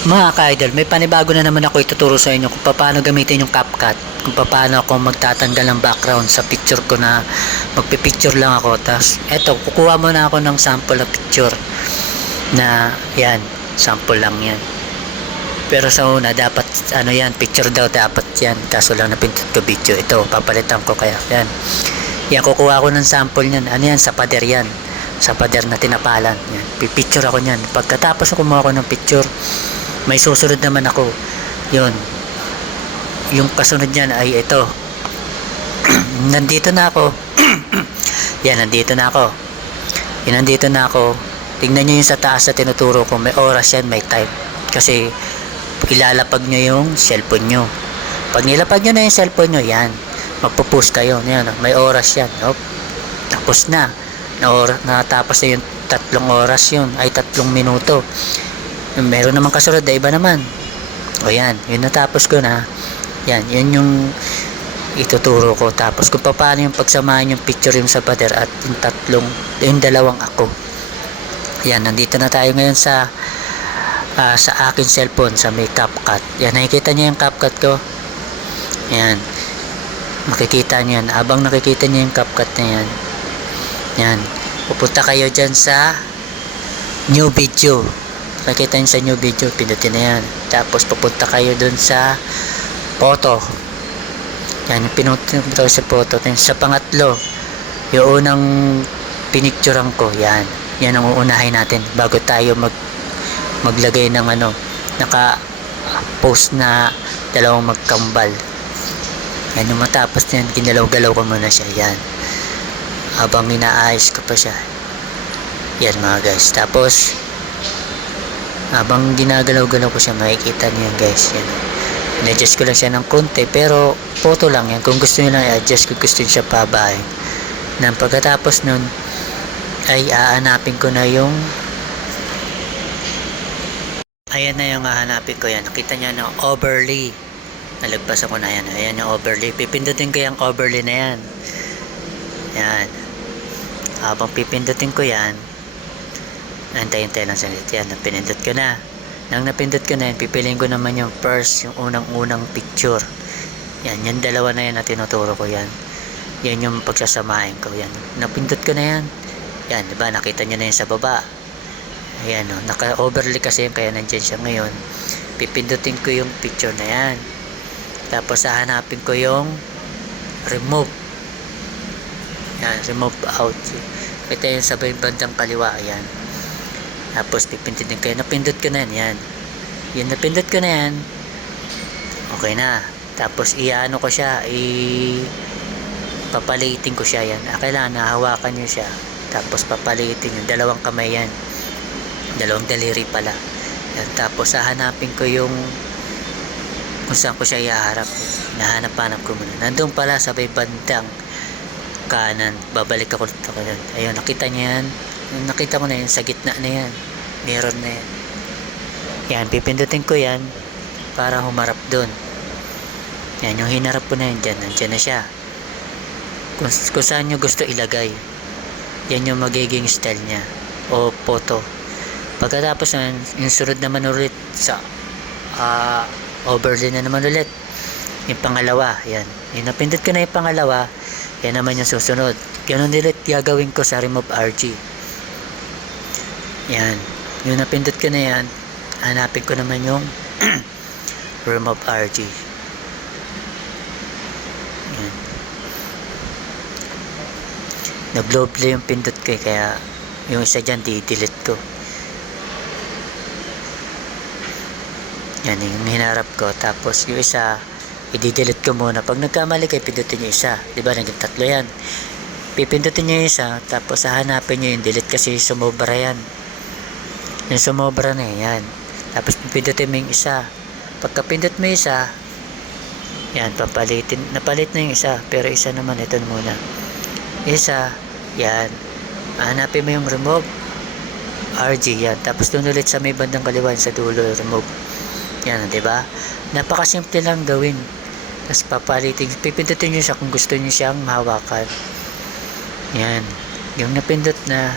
Mga ka-idol, may panibago na naman ako ituturo sa inyo kung paano gamitin yung CapCut, kung paano ako magtatanggal ng background sa picture ko na magpipicture lang ako. Tapos eto, kukuha muna ako ng sample na picture na yan, sample lang yan. Pero sa una dapat ano yan, picture daw dapat yan, kaso lang napindot ko video. Ito papalitan ko, kaya yan, kukuha ko ng sample yan. Ano yan, sa pader yan, sa pader na tinapalan yan. Pipicture ako yan. Pagkatapos kumuha ko ng picture, may susunod naman ako. Yun, yung kasunod niyan ay ito. Nandito na ako. Yan, nandito na ako. Yan, nandito na ako. Tingnan nyo yung sa taas na tinuturo ko, may oras yan, may time. Kasi ilalapag nyo yung cellphone nyo. Pag nilapag nyo na yung cellphone nyo, yan, magpo-post kayo. Yan, may oras yan. Tapos na. Natapos na yung 3 oras yun, ay 3 minuto. Meron naman kasunod na iba naman. O yan, yun natapos ko na. Yan, yun yung ituturo ko. Tapos kung paano yung pagsamahin yung picture yung sa pader at yung dalawang ako. Yan, nandito na tayo ngayon sa akin cellphone, sa may CapCut. Yan, nakikita niyo yung CapCut ko. Yan, makikita niyo yan. Habang nakikita niyo yung CapCut na yan, yan, pupunta kayo dyan sa new video. Nakita nyo sa new video, pindutin na yan. Tapos pupunta kayo dun sa photo. Yan, pinuntin ko sa photo. Sa pangatlo, yung unang pinicturean ko, yan ang uunahin natin bago tayo maglagay ng naka post na dalawang magkambal. Yan, yung matapos yan, ginalaw-galaw ko muna siya. Yan, habang inaayos ko pa siya. Yan mga guys. Tapos habang ginagalaw-galaw ko siya, makikita niyo yan guys. Yan, in-adjust ko lang siya ng konti, pero photo lang yan. Kung gusto niyo lang i-adjust, kung gusto niyo siya pabahin. Nang pagkatapos nun ay aanapin ko na yung, ayan na yung hahanapin ko. Yan, nakita niyo na overlay, nalagpasan ko na yan. Ayan yung overlay, pipindutin ko yung overlay na yan. Yan, habang pipindutin ko yan, antayin-tayin lang saglit. Yan, napindot ko na. Nang napindot ko na yan, pipiliin ko naman yung first, yung unang picture. Yan, yung dalawa na yan na tinuturo ko. Yan, yan yung pagsasamahin ko. Yan, napindot ko na yan. Yan, diba, nakita nyo na yan sa baba. Ayan, no, naka-overlay kasi yun, kaya nandyan siya ngayon. Pipindutin ko yung picture na yan. Tapos hahanapin ko yung remove. Yan, remove out. Ito yung sa bandang kaliwa. Ayan. Tapos pipindutin ko yan. Napindot ko na yan. Yan, napindot ko na yan. Okay na. Tapos iano ko siya, papalitin ko siya. Yan, kailangan nahawakan nyo siya. Tapos papalitin yung dalawang kamay yan, dalawang daliri pala. Yan, tapos hahanapin ko yung kung saan ko siya ihaharap. Nahanap-hanap ko muna. Nandun pala sa may bandang kanan. Babalik ako dito. Ayun, nakita niya yan. Nakita ko na yan, sa gitna na yan, meron na yan. Yan, pipindutin ko yan para humarap dun. Yan, yung hinarap ko na yan dyan, nandyan na siya. Kung saan nyo gusto ilagay, yan yung magiging style niya o photo. Pagkatapos nun, yung sunod naman ulit sa overlay na naman ulit yung pangalawa. Yan, yung napindot ko na yung pangalawa, yan naman yung susunod. Ganun ulit gagawin ko sa remove RG. Yan, yung napindot ko na yan, hanapin ko naman yung remove RG. Yan, nag-load play yung pindot ko, kaya yung isa dyan di-delete ko. Yan yung hinarap ko. Tapos yung isa i-delete ko muna. Pag nagkamali kayo, pindutin yung isa, diba, naging 3 yan. Pipindutin nyo yung isa, tapos hahanapin nyo yung delete kasi sumobra yan. Yung sumobra na yan. Tapos pindutin mo yung isa. Pagka pindot mo yung isa, yan, papalitin. Napalit na yung isa, pero isa naman, ito muna. Isa, yan. Hanapin mo yung remove RG, yan. Tapos doon ulit sa may bandang kaliwa, sa dulo, remove. Yan, diba? Napakasimple lang gawin. Tapos papalitin, pipindutin nyo siya kung gusto nyo siyang hawakan. Yan, yung napindot na,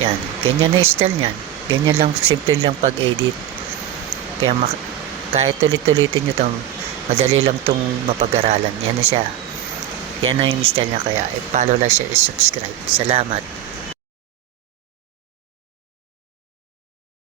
yan, ganyan na style niyan. Ganyan lang, simple lang pag-edit. Kaya kahit ulit-ulitin nyo to, madali lang tong mapag-aralan. Yan na siya. Yan na yung style niya, kaya i-follow, like, share, subscribe. Salamat.